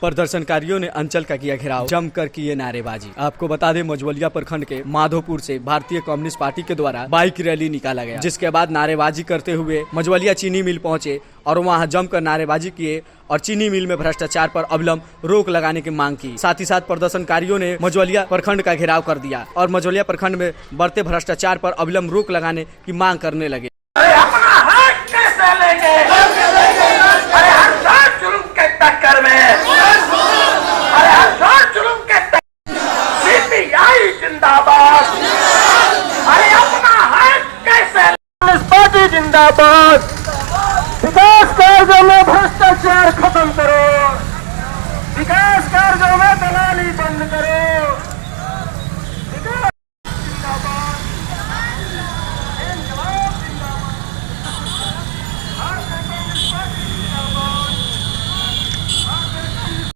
प्रदर्शनकारियों ने अंचल का किया घेराव, जमकर किए नारेबाजी। आपको बता दें, मझवलिया प्रखंड के माधोपुर से भारतीय कम्युनिस्ट पार्टी के द्वारा बाइक रैली निकाला गया, जिसके बाद नारेबाजी करते हुए मझवलिया चीनी मिल पहुंचे और वहां जमकर नारेबाजी किए और चीनी मिल में भ्रष्टाचार पर अविलंब रोक लगाने की मांग की। साथ ही साथ प्रदर्शनकारियों ने मझवलिया प्रखंड का घेराव कर दिया और मझवलिया प्रखंड में बढ़ते भ्रष्टाचार पर अविलंब रोक लगाने की मांग करने लगे। जिंदाबाद, अरे अपना हक कैसे, पार्टी जिंदाबाद, विकास कार्यों में भ्रष्टाचार खत्म करो।